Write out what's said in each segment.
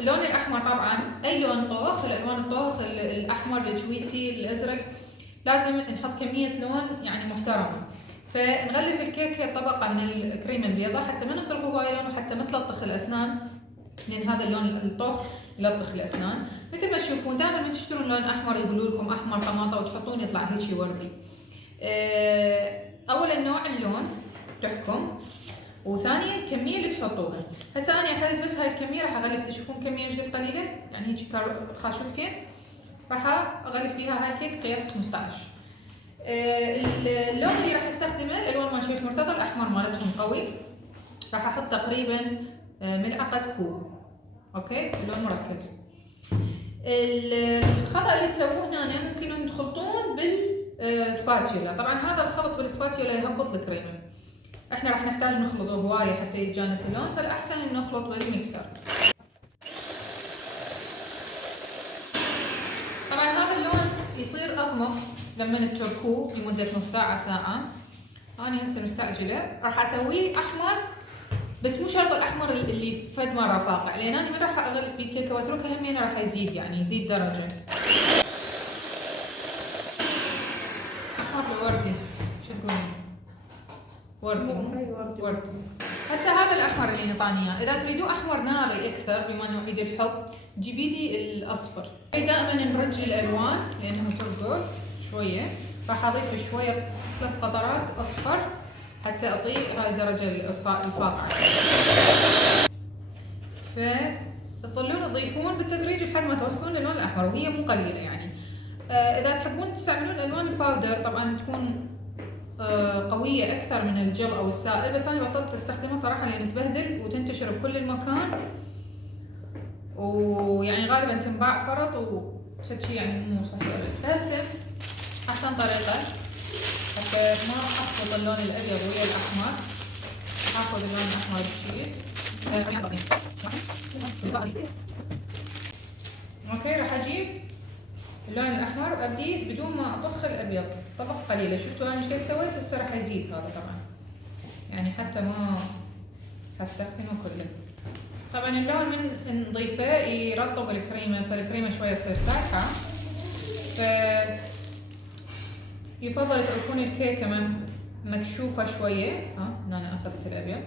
اللون الاحمر طبعا اي لون طوخ، الالوان الطوخ الاحمر الجويتي الازرق لازم نحط كميه لون يعني محترمه. فنغلف الكيكه طبقه من الكريمه البيضاء حتى ما نصرف هواي لون وحتى ما تلطخ الاسنان، لان هذا اللون الطوخ يلطخ الاسنان. مثل ما تشوفون دائما من تشترون لون احمر يقولوا لكم احمر طماطه وتحطون يطلع هيك وردي. اولا نوع اللون تحكم، وثانيا الكميه اللي تحطوها. هسه انا اخذت بس هاي الكميه راح اغلف، تشوفون كميه جدا قليله يعني هيك خاشوقتين، راح اغلف بيها هاي الكيك قياس 15. اللون اللي راح استخدمه الالوان مال شيف مرتضى الاحمر مالتهم قوي، راح احط تقريبا ملعقه كوب. اوكي اللون مركز. الخطا اللي تسووه هنا ممكن تخلطون بالسباتشولا، طبعا هذا الخلط بالسباتشولا يهبط الكريمه، احنا راح نحتاج نخلطه هوايه حتى يتجانس اللون، فالاحسن ان نخلط بالميكسر. طبعا هذا اللون يصير اغمق لما نتركوه لمده نص ساعه ساعه. انا هسه مستعجله راح اسويه احمر، بس مو شرط الاحمر اللي فد مره فاقع، لان انا ما راح اغلف فيه كيكه واتركها همين راح يزيد يعني يزيد درجه. احمر وردي، شو تقولين؟ وردي. هسه هذا الاحمر اللي نطاني اياه، اذا تريدوا احمر ناري اكثر بما انه عيد الحب جيبي لي الاصفر. دائما نرجي الالوان لانهم ترقل شويه، راح اضيف شويه 3 قطرات اصفر حتى اعطيه هاي الدرجه الفاقعه. فتظلون تضيفون بالتدريج لحد ما توصلون للون الاحمر، وهي مو قليله يعني. اذا تحبون تستعملون الوان الباودر طبعا تكون قويه اكثر من الجل او السائل، بس انا بطلت استخدمه صراحه لان تبهدل وتنتشر بكل المكان، ويعني غالبا تنباع فرط وشي يعني مو صحيح ابد. هسه احسن طريقه حتى ما اخلط اللون الابيض ويا الاحمر، اخذ اللون الاحمر بشيس. اوكي راح اجيب اللون الاحمر وابدي بدون ما اطخ الابيض طبق قليله. شفتوا انا ايش قد سويت؟ هسه راح يزيد هذا طبعا يعني حتى ما هستخدمه كله. طبعا اللون من نضيفه يرطب الكريمه، فالكريمه شويه تصير سايحه، ف يفضل تعوفون الكيكه مكشوفه شويه. انا اخذت الابيض.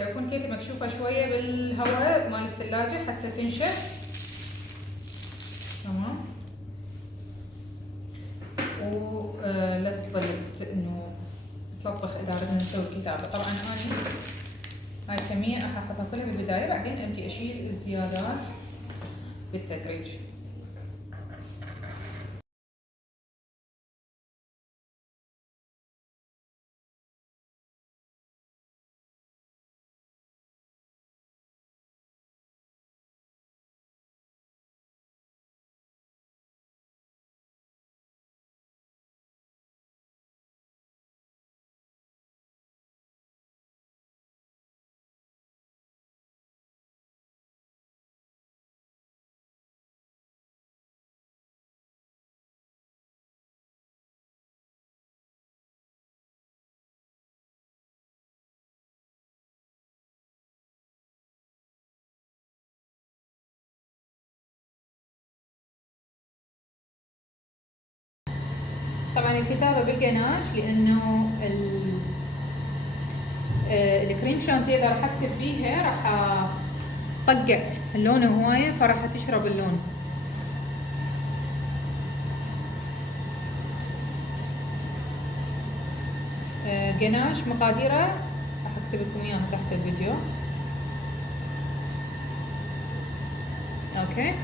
تعوفون كيكه مكشوفه شويه بالهواء مال الثلاجه حتى تنشف. تمام. ولا تظل انه تلطخ اذا بدنا نسوي كتابه. طبعا انا هاي الكميه راح احطها كلها بالبدايه، بعدين ابدي اشيل الزيادات بالتدريج. طبعا الكتابة بالقناش لانه الكريم شانتيه اذا راح اكتب بيها راح اطقع اللون هواية فراح تشرب اللون. قناش مقاديره راح اكتب لكم اياها تحت الفيديو. اوكي.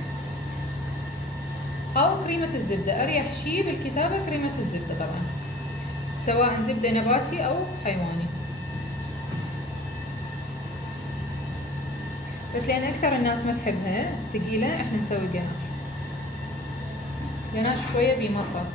او كريمة الزبدة، اريح شي بالكتابة كريمة الزبدة طبعا، سواء زبدة نباتي او حيواني، بس لان اكثر الناس ما تحبها ثقيلة احنا نسوي قناش. قناش شوية بيمطر.